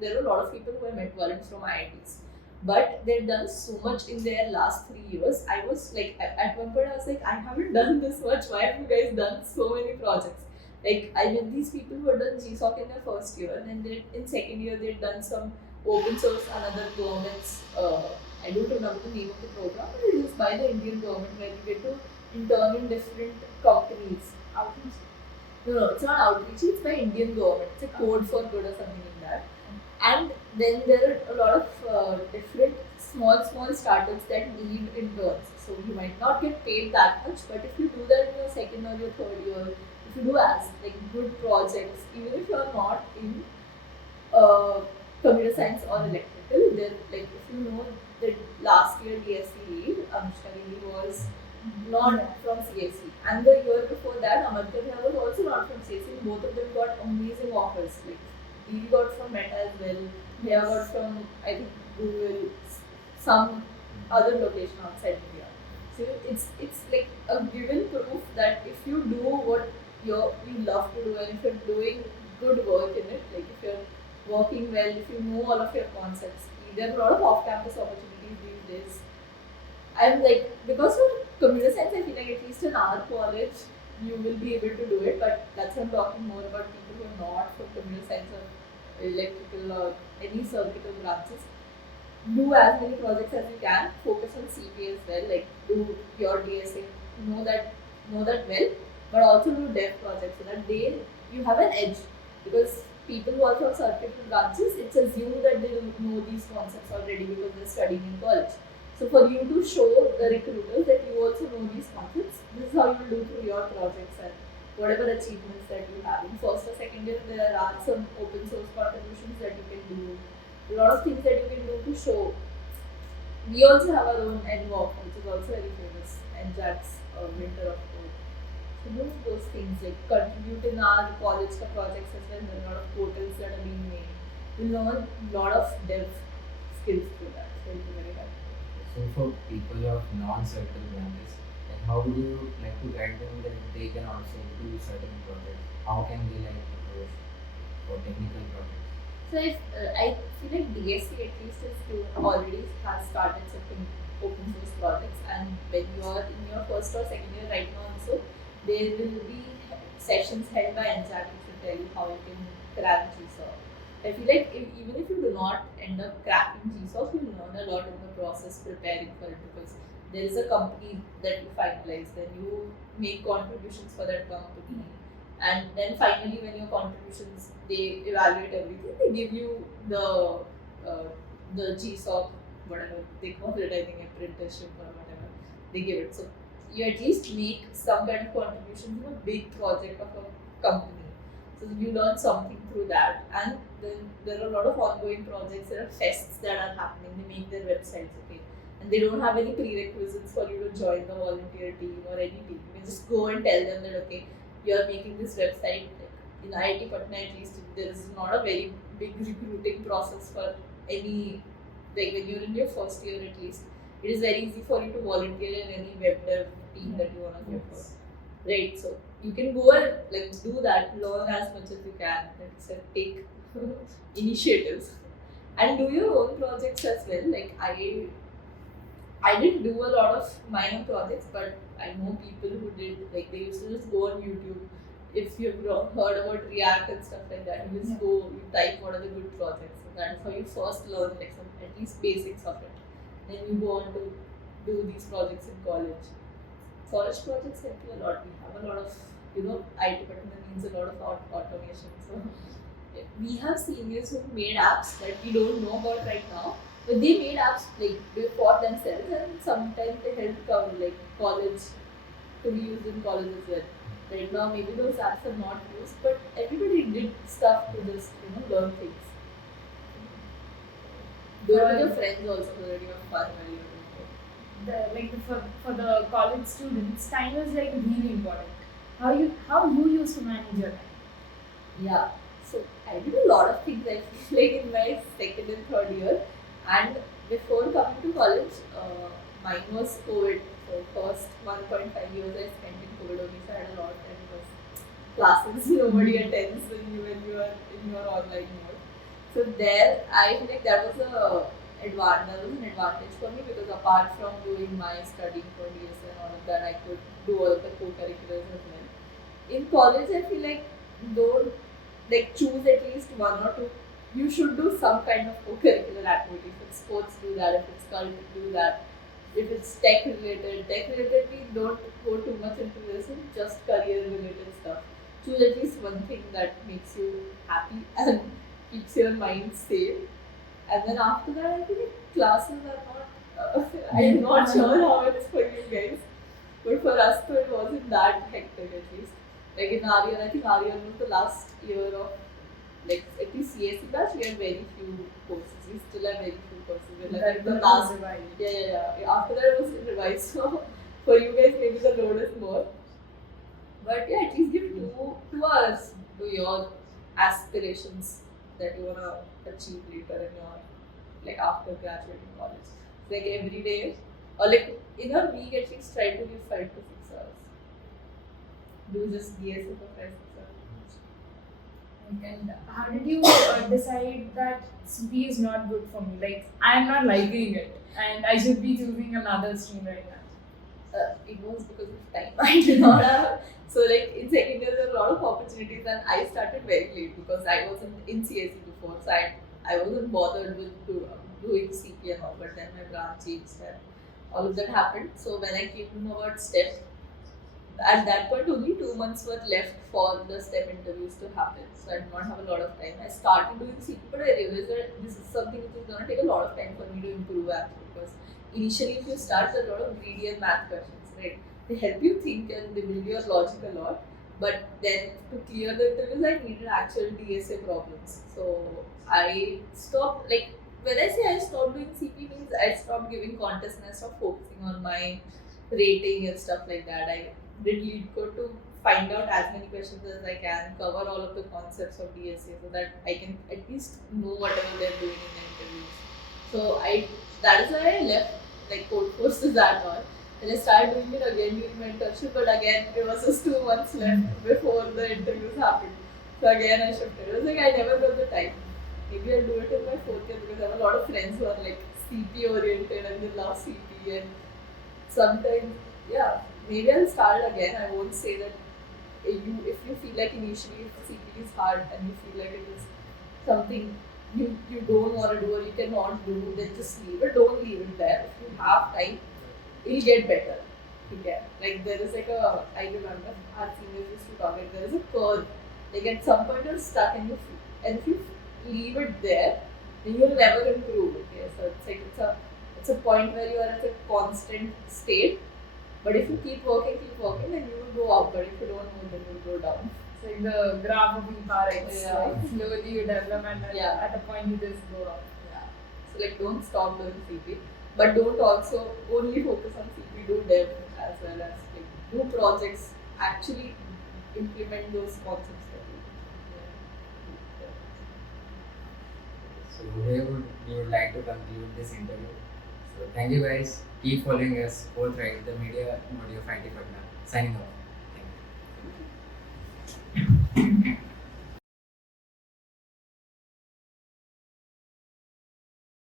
there are a lot of people who I met weren't from IITs, but they've done so much in their last 3 years. I was like, at one point, I was like, I haven't done this much. Why have you guys done so many projects? Like I met these people who had done GSOC in their first year, and then they in second year they'd done some open source, another government's. I don't remember the name of the program, but it is by the Indian government where you get to intern in different companies. outreach. No, it's not outreach, it's by Indian government. It's a code for good or something like that. And then there are a lot of different small startups that need interns. So you might not get paid that much, but if you do that in your second or your third year, if you do as like good projects, even if you are not in uh, computer science or electrical, then like if you know that last year DSC lead, Anushka Giri was not from CSE. And the year before that, Amartya Bhai was also not from CSE. Both of them got amazing offers. Like, he got from Meta as well. Bhaiya got from, I think, Google, some other location outside India. So it's like a given proof that if you do what you love to do and if you're doing good work in it, like if you're working well, if you know all of your concepts, there are a lot of off-campus opportunities these days. I'm like, because of computer science, I feel like at least in our college, you will be able to do it. But that's why I'm talking more about people who are not from computer science or electrical or any circuitous branches. Do as many projects as you can. Focus on CP as well. Like do your DSA. Know that well, but also do dev projects so that you have an edge because people who are from circuitous branches, it's assumed that they know these concepts already because they're studying in college. So for you to show the recruiters that you also know these concepts, this is how you will do through your projects and whatever achievements that you have. In first or second year, there are some open source contributions that you can do. A lot of things that you can do to show. We also have our own NWalk, which is also very famous, and Jack's Winter of Code. So do those things like contribute in our college projects as well. There are a lot of portals that are being made. We learn a lot of dev skills through that. So it'll be very helpful. So for people of non-circle branches, like how would you like to guide them that they can also do certain projects? How can they like approach for technical projects? So I feel like DSC at least is already has started certain open source projects, and when you are in your first or second year right now also, there will be sessions held by NCHAT which will tell you how you can crack GSOC. I feel like even if you do not end up cracking GSOC, you learn a lot in the process preparing for it, because there is a company that you finalize, then you make contributions for that company, and then finally when your contributions, they evaluate everything, they give you uh, the GSOC, whatever they call it, I think apprenticeship or whatever they give it. So you at least make some kind of contribution to a big project of a company. So you learn something through that, and then there are a lot of ongoing projects. There are fests that are happening. They make their websites, okay, and they don't have any prerequisites for you to join the volunteer team or any team. You can just go and tell them that, okay, you are making this website. In IIT Patna, at least, there is not a very big recruiting process for any, like when you're in your first year at least, it is very easy for you to volunteer in any web dev team that you want to go for. Right, so you can go and like do that, learn as much as you can, like say, take initiatives and do your own projects as well. Like I didn't do a lot of my own projects, but I know people who did. Like they used to just go on YouTube. If you've heard about React and stuff like that, you just go, you type what are the good projects. So that is how you first learn like some at least basics of it. Then you go on to do these projects in college. College projects help you a lot. We have a lot of, IT Patna needs a lot of automation. So we have seniors who made apps that we don't know about right now, but they made apps like for themselves, and sometimes they help like college to be used in college as well. Right now, maybe those apps are not used, but everybody did stuff to just learn things. Do it with your friends also, so that you have fun while you're doing it. For the college students, time is like really important. How you used to manage your time? Yeah, so I did a lot of things. I feel like in my second and third year, and before coming to college, mine was COVID. So first 1.5 years I spent in COVID only, so I had a lot of time because classes nobody attends when you are in your online mode. So there, I feel like that was an advantage for me, because apart from doing my studying for DS and all of that, I could do all of the co-curriculars as well. In college, I feel like don't like choose at least one or two. You should do some kind of co-curricular activity. If it's sports, do that. If it's cult, do that. If it's tech related, we don't go too much into this, and just career related stuff. Choose at least one thing that makes you happy and keeps your mind safe. And then after that, I think classes are not. I'm not sure how it's for you guys, but for us, though, it wasn't that hectic at least. Like in our year, I think our year was the last year of, like, at least CSE batch, we had very few courses. We still have very few courses. We're like the last. Yeah. After that, it was revised. So for you guys, maybe the load is more. But yeah, at least give 2 hours to your aspirations that you wanna achieve later in your, like, after graduating college. Like every day, or like in a week, at least try to give 5 to 6 hours. Do just DSA for 5 6 hours. And how did you decide that CP is not good for me? Like, I am not liking it, and I should be choosing another stream right now. It was because of time. I did not have. So like in second year, there were a lot of opportunities, and I started very late because I wasn't in CSE before, so I wasn't bothered with doing CP and all. But then my branch changed and all of that happened. So when I came to know about STEP, at that point only 2 months were left for the STEP interviews to happen. So I did not have a lot of time. I started doing CP, but I realized that this is something which is going to take a lot of time for me to improve actually, because initially if you start, there are a lot of greedy and math questions, right? They help you think and they build your logic a lot. But then to clear the interviews, I needed actual DSA problems. So I stopped, like, when I say I stopped doing CP means I stopped giving contests and I stopped focusing on my rating and stuff like that. I did lead code to find out as many questions as I can, cover all of the concepts of DSA so that I can at least know whatever they're doing in the interviews. So that is why I left like code courses that all. And I started doing it again during my internship, but again it was just 2 months left before the interviews happened. So again I shifted. It was like I never got the time. maybe I'll do it in my fourth year because I have a lot of friends who are like CP oriented and they love CP, and sometimes, yeah, maybe I'll start again. I won't say that if you feel like initially if CP is hard and you feel like it is something you don't want to do or you cannot do, then just leave it. Don't leave it there. If you have time, it'll get better. Okay. Like there is like a, I remember our seniors used to talk like there is a curve. Like at some point you're stuck and and if you leave it there, then you'll never improve. Okay. So it's like it's a point where you are at a constant state. But if you keep working, then you will go up. But if you don't move, then you will go down. It's like the graph of Forthright. Yeah. Like slowly you develop and Yeah. at a point you just go up. Yeah. So like don't stop doing CP, but don't also only focus on CP. Do dev as well as like, do projects. Actually implement those concepts that you. So here we would like to conclude this interview. So thank you guys. Keep following us, Forthright, the media body of IIT Patna. Signing off.